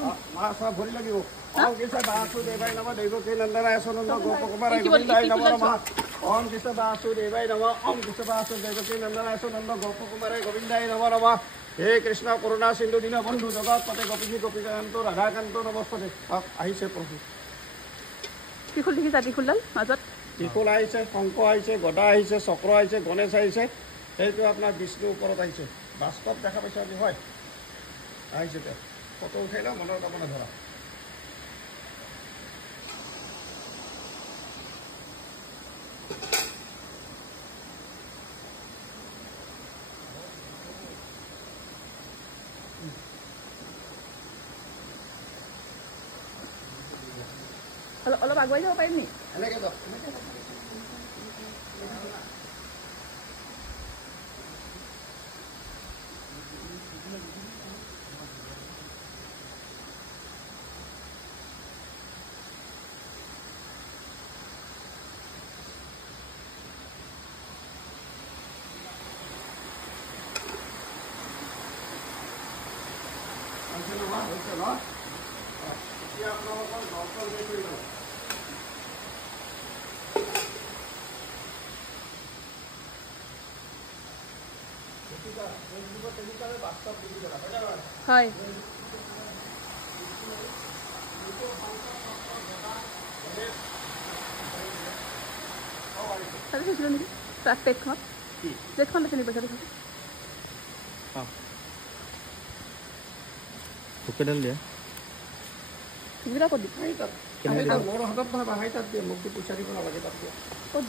মাছ ভৰি লাগিব ওম কৃষ্ণ বাসুদেৱায় নমঃ দৈৱকী নন্দনায় সনন্দ গোপকুমাৰায় গোবিন্দায় নমঃ নমঃ ওম কৃষ্ণ বাসুদেৱায় নমঃ ওম কৃষ্ণ বাসুদেৱকী নন্দনায় সনন্দ গোপকুমাৰায় গোবিন্দায় নমঃ নমঃ হে কৃষ্ণ কৰুণা সিন্ধু দীনবন্ধু জগৎপতে গোপীজী গোপীকান্ত ৰাধাকান্ত নমস্তে আহিছে প্ৰভু ত্ৰিশূল দেখিছা ত্ৰিশূলডাল মাজত ত্ৰিশূল আহিছে শংখ আহিছে গদা আহিছে চক্ৰ আহিছে গণেশ আহিছে সেইটো আপোনাৰ বিষ্ণুৰ ওপৰত আহিছে বাস্তৱ দেখা পাইছে আজি হয় আহিছে তেওঁ ফটো উঠাই লওঁ মনৰ কামনা ধৰা অলপ আগুৱাই যাব পাৰিম নি এনেকৈ যাওক এতিয়া আপোনালোকৰ দৰ্শন কৰি লওক হয় তাতে চাইছিলোঁ নেকি প্লেটখনত প্লেটখন আছে নেকি পইচা দেখোন কেইডাল দিয়া সুবিধা ক'ত দিম মোৰ হাতত নহয় বাহাই তাত দিয়ে মোক পইচা দিব নালাগে তাত দিয়ে ক'ত